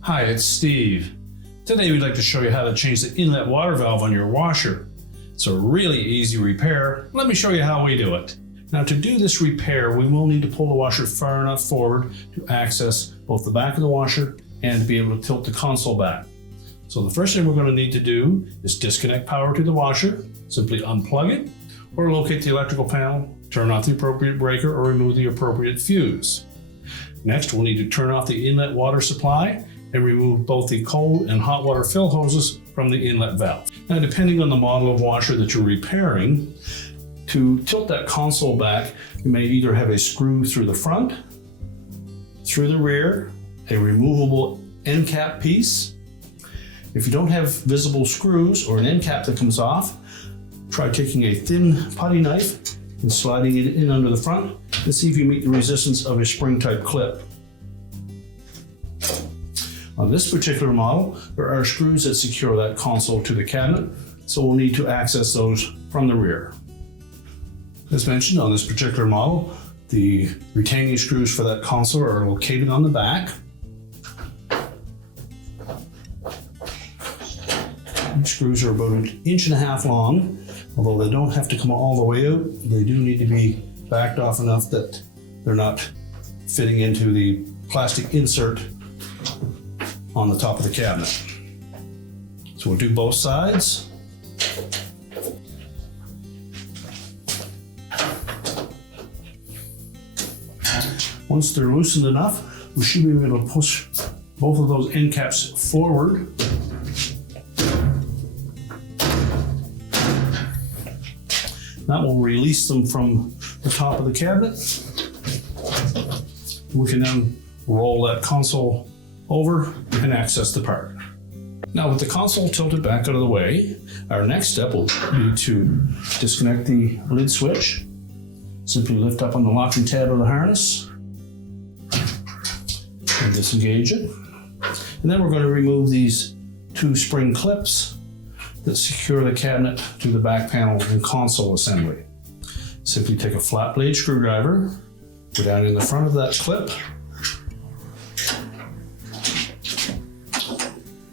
Hi, it's Steve. Today we'd like to show you how to change the inlet water valve on your washer. It's a really easy repair. Let me show you how we do it. Now, to do this repair, we will need to pull the washer far enough forward to access both the back of the washer and to be able to tilt the console back. So the first thing we're going to need to do is disconnect power to the washer. Simply unplug it or locate the electrical panel, turn off the appropriate breaker or remove the appropriate fuse. Next, we'll need to turn off the inlet water supply and remove both the cold and hot water fill hoses from the inlet valve. Now, depending on the model of washer that you're repairing, to tilt that console back, you may either have a screw through the front, through the rear, a removable end cap piece. If you don't have visible screws or an end cap that comes off, try taking a thin putty knife and sliding it in under the front and see if you meet the resistance of a spring type clip. On this particular model, there are screws that secure that console to the cabinet, so we'll need to access those from the rear. As mentioned, on this particular model, the retaining screws for that console are located on the back. These screws are about 1.5 inches long. Although they don't have to come all the way out, they do need to be backed off enough that they're not fitting into the plastic insert on the top of the cabinet. So we'll do both sides. Once they're loosened enough, we should be able to push both of those end caps forward. That will release them from the top of the cabinet. We can then roll that console over and access the part. Now, with the console tilted back out of the way, our next step will be to disconnect the lid switch. Simply lift up on the locking tab of the harness and disengage it. And then we're going to remove these 2 spring clips that secure the cabinet to the back panel and console assembly. Simply take a flat blade screwdriver, go down in the front of that clip,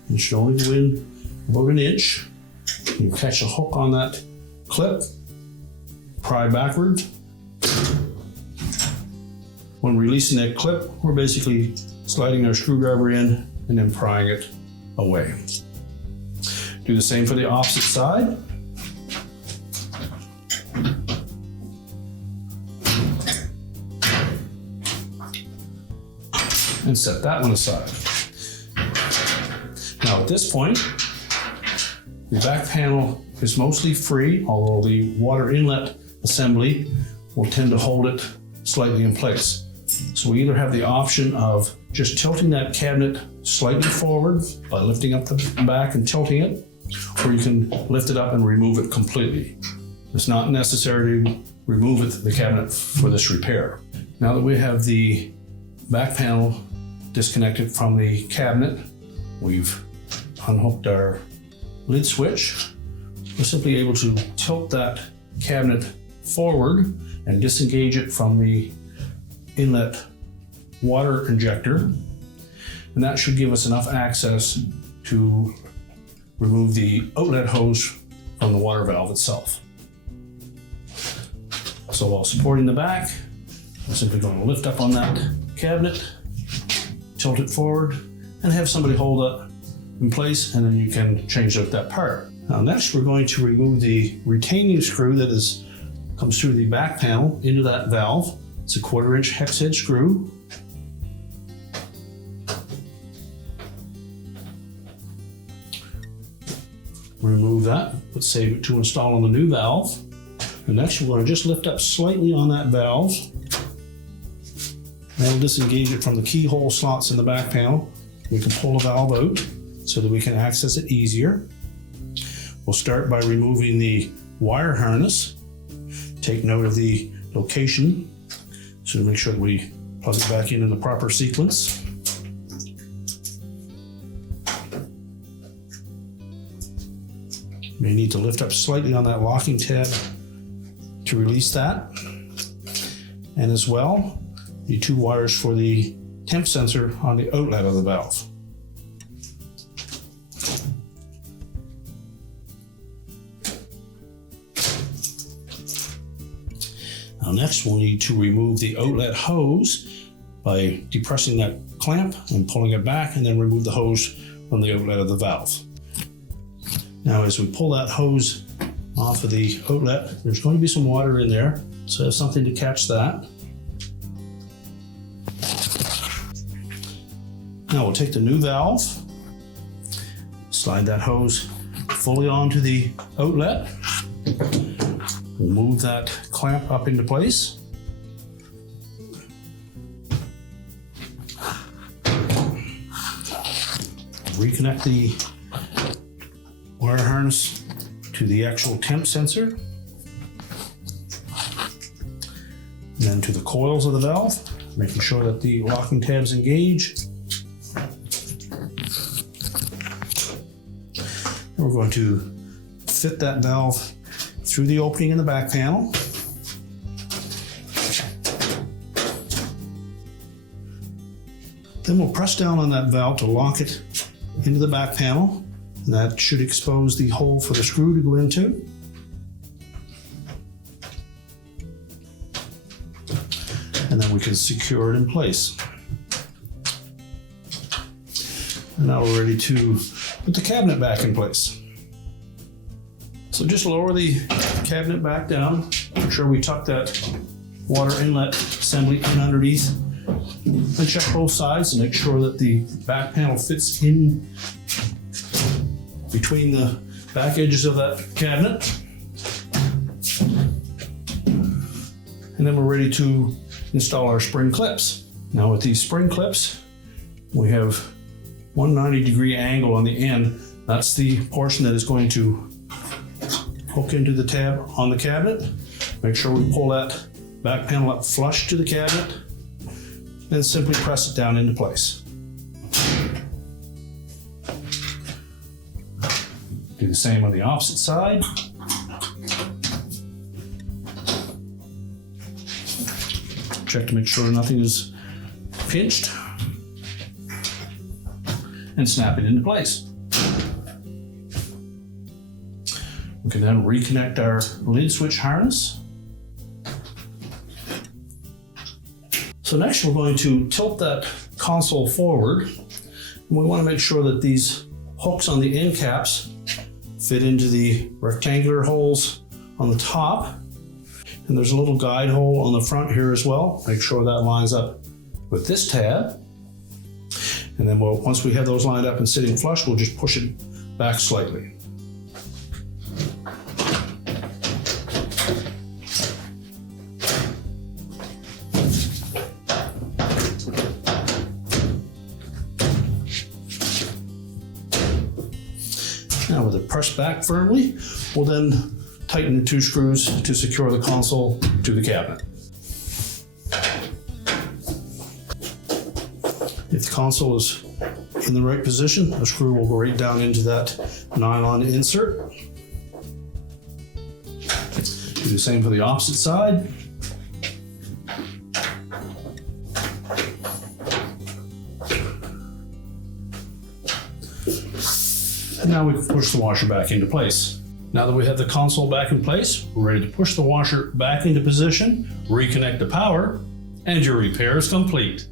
and should only go in about 1 inch. You catch a hook on that clip, pry backwards. When releasing that clip, we're basically sliding our screwdriver in and then prying it away. Do the same for the opposite side. And set that one aside. Now at this point, the back panel is mostly free, although the water inlet assembly will tend to hold it slightly in place. So we either have the option of just tilting that cabinet slightly forward by lifting up the back and tilting it, or you can lift it up and remove it completely. It's not necessary to remove the cabinet for this repair. Now that we have the back panel disconnected from the cabinet, we've unhooked our lid switch. We're simply able to tilt that cabinet forward and disengage it from the inlet water injector, and that should give us enough access to remove the outlet hose from the water valve itself. So while supporting the back, I'm simply going to lift up on that cabinet, tilt it forward, and have somebody hold it in place, and then you can change out that part. Now next, we're going to remove the retaining screw that comes through the back panel into that valve. It's a 1/4 inch hexhead screw. Remove that, but save it to install on the new valve. And next, we're going to just lift up slightly on that valve. That'll disengage it from the keyhole slots in the back panel. We can pull the valve out so that we can access it easier. We'll start by removing the wire harness. Take note of the location, so make sure that we plug it back in the proper sequence. You may need to lift up slightly on that locking tab to release that. and as well the 2 wires for the temp sensor on the outlet of the valve. Now next we'll need to remove the outlet hose by depressing that clamp and pulling it back, and then remove the hose from the outlet of the valve. Now as we pull that hose off of the outlet, there's going to be some water in there, so have something to catch that. Now we'll take the new valve, slide that hose fully onto the outlet. We'll move that clamp up into place. Reconnect the wire harness to the actual temp sensor, and then to the coils of the valve, making sure that the locking tabs engage. And we're going to fit that valve through the opening in the back panel. Then we'll press down on that valve to lock it into the back panel, and that should expose the hole for the screw to go into. And then we can secure it in place. And now we're ready to put the cabinet back in place. So just lower the cabinet back down, make sure we tuck that water inlet assembly in underneath, and check both sides to make sure that the back panel fits in between the back edges of that cabinet. And then we're ready to install our spring clips. Now with these spring clips, we have 190-degree angle on the end. That's the portion that is going to hook into the tab on the cabinet. Make sure we pull that back panel up flush to the cabinet, and simply press it down into place. Do the same on the opposite side. Check to make sure nothing is pinched, and snap it into place. We can then reconnect our lid switch harness. So next we're going to tilt that console forward, and we want to make sure that these hooks on the end caps fit into the rectangular holes on the top, and there's a little guide hole on the front here as well. Make sure that lines up with this tab, and then once we have those lined up and sitting flush, we'll just push it back slightly. Now with it pressed back firmly, we'll then tighten the 2 screws to secure the console to the cabinet. If the console is in the right position, the screw will go right down into that nylon insert. Do the same for the opposite side. And now we can push the washer back into place. Now that we have the console back in place, we're ready to push the washer back into position, reconnect the power, and your repair is complete.